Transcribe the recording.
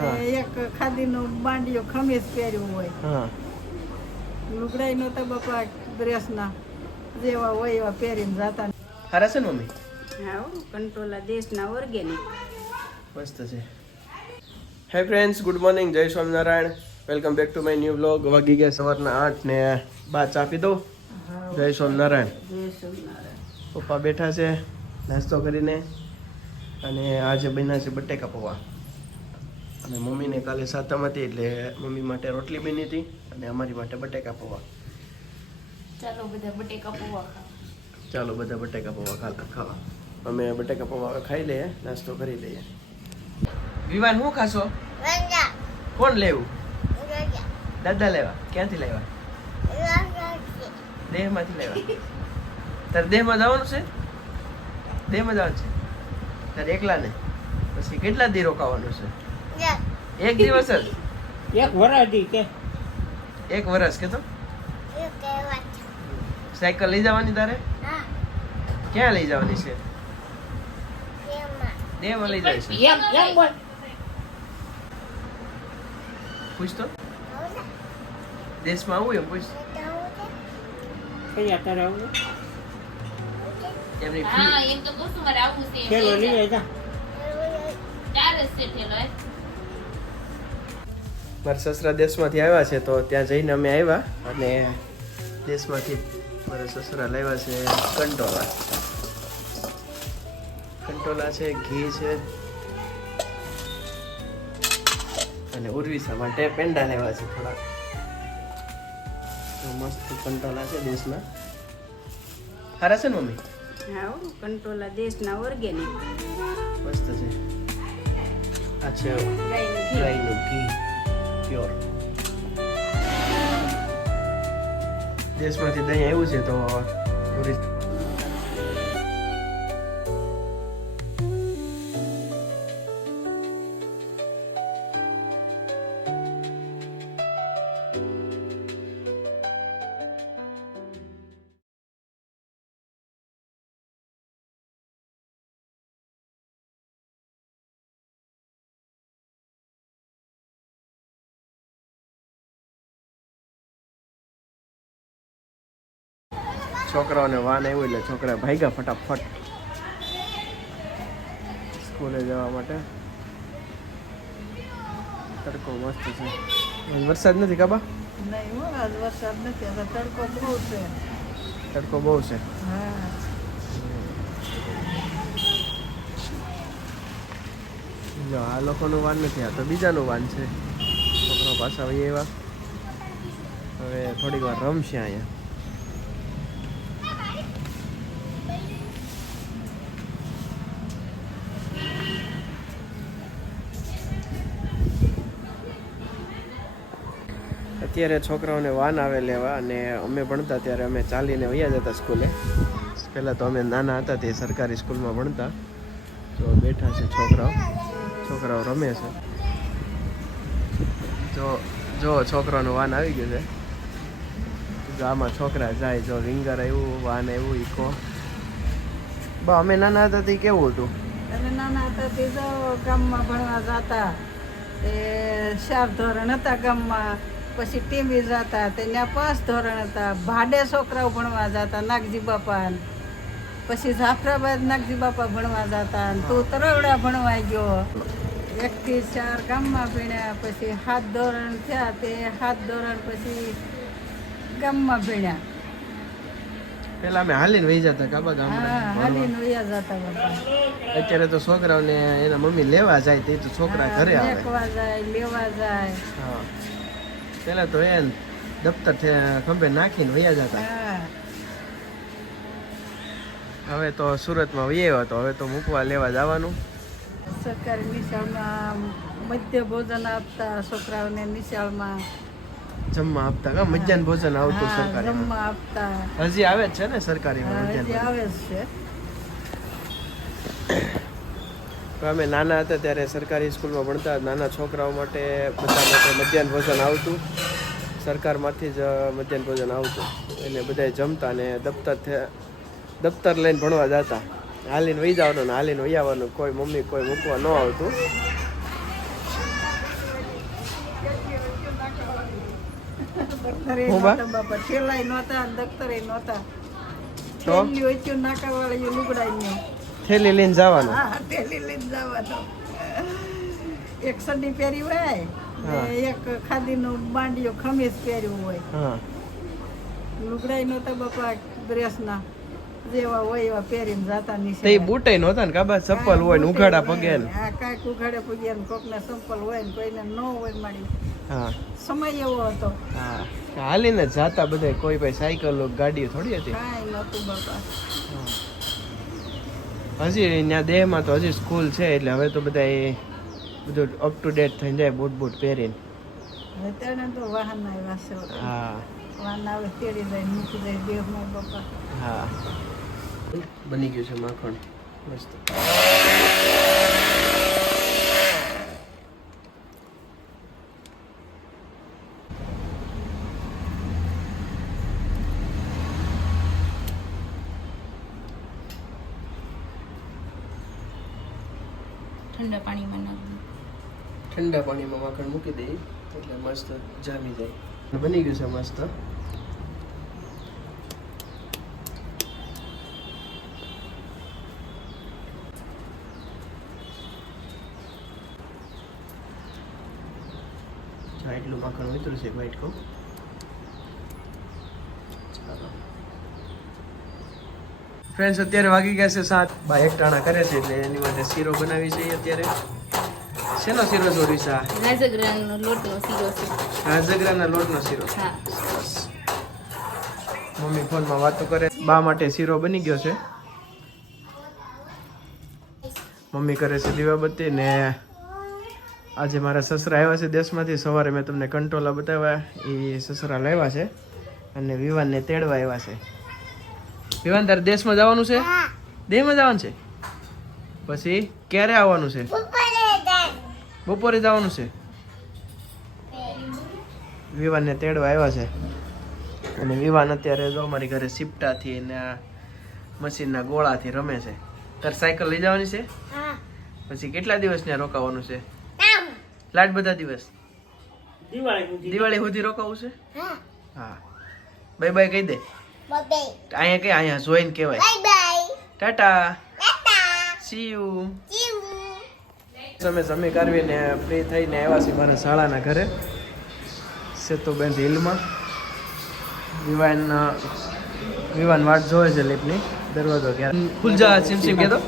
એક ખાદીનો બાંડિયો ખમીસ પહેર્યું હોય. હા. લુગડાઈ નહોતા બાપા ડ્રેસના જેવા હોય એવા પહેરીને જતા. હારા છે ને મમ્મી? હા કંટ્રોલા દેશના ઓર્ગેનિક મસ્ત છે. હે friends good morning Jai Swaminarayan. Welcome back to my new blog વાગી ગયા સવારના આઠ ને બા ચાપી દો. જય સ્વામિનારાયણ. જય સ્વામિનારાયણ. પપ્પા બેઠા છે નાસ્તો કરીને. અને આજે બન્યા છે બટેકા પૌવા. અને મમ્મીને કાલે સાતમ હતી એટલે મમ્મી માટે રોટલી બની હતી અને અમારી માટે બટેકા પૌવા. ચાલો બધા બટેકા પૌવા ચાલો બધા બટેકા પૌવા ખાતા ખાવા. અમે બટેકા પૌવા ખાઈ લઈએ નાસ્તો કરી લઈએ. વિવાન શું ખાશો? કોણ લેવું? દાદા લેવા. ક્યાંથી લેવા? દેહમાંથી લેવા. તારે દેહમાં જવાનું છે? દેહમાં જવાનું છે. તારે એકલા ને પછી કેટલા દી રોકાવાનું છે? એક દિવસ જ. એક વરાડી કે? એક વર્ષ કે તો? સાયકલ લઈ જવાની તારે? ક્યાં લઈ જવાની છે? દેહમાં લઈ જાય છે. પૂછ તો. દેશમાં આવું એમ પૂછ. એમની હા ફી એમ તો કહું મારે આવું છે ખેલો લઈ જાય જા. ચાર જ છે. મારા સસરા દેશમાંથી આવ્યા છે તો ત્યાં જઈને અમે આવ્યા અને દેશમાંથી મારા સસરા લાવ્યા છે કંટોલા. કંટોલા છે ઘી છે અને ઉર્વિસા માટે પેંડા લેવા છે થોડા. તો મસ્ત કંટોલા છે દેશના સારા છે ને મમ્મી? હા કંટોલા દેશના ઓર્ગેનિક મસ્ત છે. અચ્છા ગાયનું ઘી. પ્યોર. દેશમાંથી દહીં આવ્યું છે તો છોકરાઓને વાન આવ્યું એટલે છોકરા ભાગ્યા ફટાફટ સ્કૂલે જવા માટે. તડકો મસ્ત છે. વરસાદ નથી કાબા? વરસાદ નથી. તડકો બહુ છે. તડકો બહુ છે. હા. જો આ લોકોનું વાન નથી આ તો બીજાનું વાન છે. છોકરાઓ પાછા એવા હવે થોડીક વાર રમશે અહીંયા. અત્યારે છોકરાઓને વાન આવે લેવા અને અમે ભણતા ત્યારે અમે ચાલીને વૈયા જતા સ્કૂલે. પહેલાં તો અમે નાના હતા તે સરકારી સ્કૂલમાં ભણતા. તો બેઠા છે છોકરાઓ. છોકરાઓ રમે છે. જો જો છોકરાનું વાન આવી ગયું છે. જો આમાં છોકરા જાય, જો વિંગર આવ્યું, વાન આવ્યું ઈકો બા, અમે નાના હતા તે કેવું હતું? અમે નાના હતા તે તો ગામમાં ભણવા જતા. એ ચાર ધોરણ હતા ગામમાં. પછી ટીમી જતા ત્યાં પાંચ ધોરણ હતા. ભાડે છોકરાઓ ભણવા જતા નાગજી બાપા પછી જાફરાબાદ નાગજી બાપા ભણવા જતા તું તરવડા ભણવા ગયો. એકથી ચાર ગામમાં ભણ્યા પછી સાત ધોરણ થયા તે સાત ધોરણ પછી ગામમાં ભણ્યા. પેલા અમે હાલીને વહી જતા કાબા હા ગામમાં હાલીને વહી જતા બાપા. અત્યારે તો છોકરાઓને એના મમ્મી લેવા જાય તે તો છોકરા ઘરે આવે. લેવા જાય લેવા જાય. હા. પેલા તો એ દફતર છે ખંભે નાખીને વયા જતા. હવે તો સુરતમાં આવ્યા તો હવે તો મૂકવા લેવા જવાનું. સરકારી નિશાળમાં મધ્ય ભોજન આપતા છોકરાઓને નિશાળમાં. જમવા આપતા કા? મધ્યાહન ભોજન આવતું સરકારી જમવા આપતા. હજી આવે છે ને સરકારી હજી આવે છે. અમે નાના હતા ત્યારે સરકારી સ્કૂલમાં ભણતા નાના છોકરાઓ માટે બધા માટે મધ્યાહન ભોજન આવતું. સરકારમાંથી જ મધ્યાહન ભોજન આવતું. એટલે બધા જમતા ને દફતર દફતર લઈને ભણવા જતા. હાલીને વહી જવાનું ને હાલીને વહી આવવાનું. કોઈ મમ્મી કોઈ મૂકવા ન આવતું. નાકા વાળી લુગડાઈ થેલી લઈને જવાનું. હા થેલી લઈને જવાનું. એક સડી પહેરી હોય એક ને ખાદીનું બાંડિયો ખમીસ પહેર્યું હોય. હા. લુગડાઈ નહોતા બાપા ડ્રેસના જેવા હોય એવા પહેરીને જાતા નીચે તે બૂટે નહોતા ને કાબા? ચપ્પલ હોય ને ઉઘાડા પગે ને. હા કાંઈક ઉઘાડે પગે ને કોકને ચપ્પલ હોય ને કોઈને ન હોય મારી. હા. સમય એવો હતો. હા. હાલીને જાતા બધા કોઈ ભાઈ સાયકલ ગાડીઓ થોડી હતી? કાંઈ નહોતું બાપા. હજી ત્યાં દેહમાં તો હજી સ્કૂલ છે એટલે હવે તો બધા એ બધું અપ ટુ ડેટ થઈ જાય બૂટ બૂટ પહેરીને. અત્યારે તો વાહન આવ્યા છે. હા. વાહન આવે તેડી જાય મૂકી જાય દેહમાં બાપા હા. બની ગયું છે માખણ. મસ્ત. ઠંડા પાણીમાં નાખવું ઠંડા પાણીમાં માખણ મૂકી દઈએ એટલે મસ્ત જામી જાય. બની ગયું છે મસ્ત. એટલું માખણ ઉતરું છે વાઈટ કહું ચાલો. ફ્રેન્ડ્સ અત્યારે વાગી ગયા છે સાત. બા એક ટાણા કરે છે એટલે એની માટે શીરો બનાવી છે અત્યારે. શેનો શીરો છે આ રાજગરાનો લોટનો શીરો છે. રાજગરાના લોટનો શીરો. સરસ. મમ્મી ફોનમાં વાતો કરે. બા માટે શીરો બની ગયો છે. મમ્મી કરે છે દીવાબત્તી ને આજે મારા સસરા આવ્યા છે દેશમાંથી. સવારે મેં તમને કંટોલા બતાવ્યા. એ સસરા લાવ્યા છે અને વિવાનને તેડવા આવ્યા છે. વિવાન તારે દેશમાં જવાનું છે? દેહમાં જવાનું છે? પછી ક્યારે આવવાનું છે? બપોરે જવાનું છે? વિવાનને તેડવા આવ્યા છે. અને વિવાન અત્યારે જો અમારી ઘરે સિપટાથી ને મશીનના ગોળાથી રમે છે. તાર સાયકલ લઈ જવાની છે? પછી કેટલા દિવસ ત્યાં રોકાવાનું છે? લાટ બધા દિવસ? દિવાળી સુધી. રોકાવું છે? હા. બાય બાય કહી દે. અહીંયા કે અહીંયા જોઈન કહેવાય. ટાટા. સી યુ તમે જમી કરવીને ફ્રી થઈને આવ્યા છીએ મારા શાળાના ઘરે. સેતુબેન હિલમાં. વિવાન વિવાન વાટ જોવે છે લીપની. દરવાજો ક્યારે ખુલ જા સિમ સિમ કહેતો?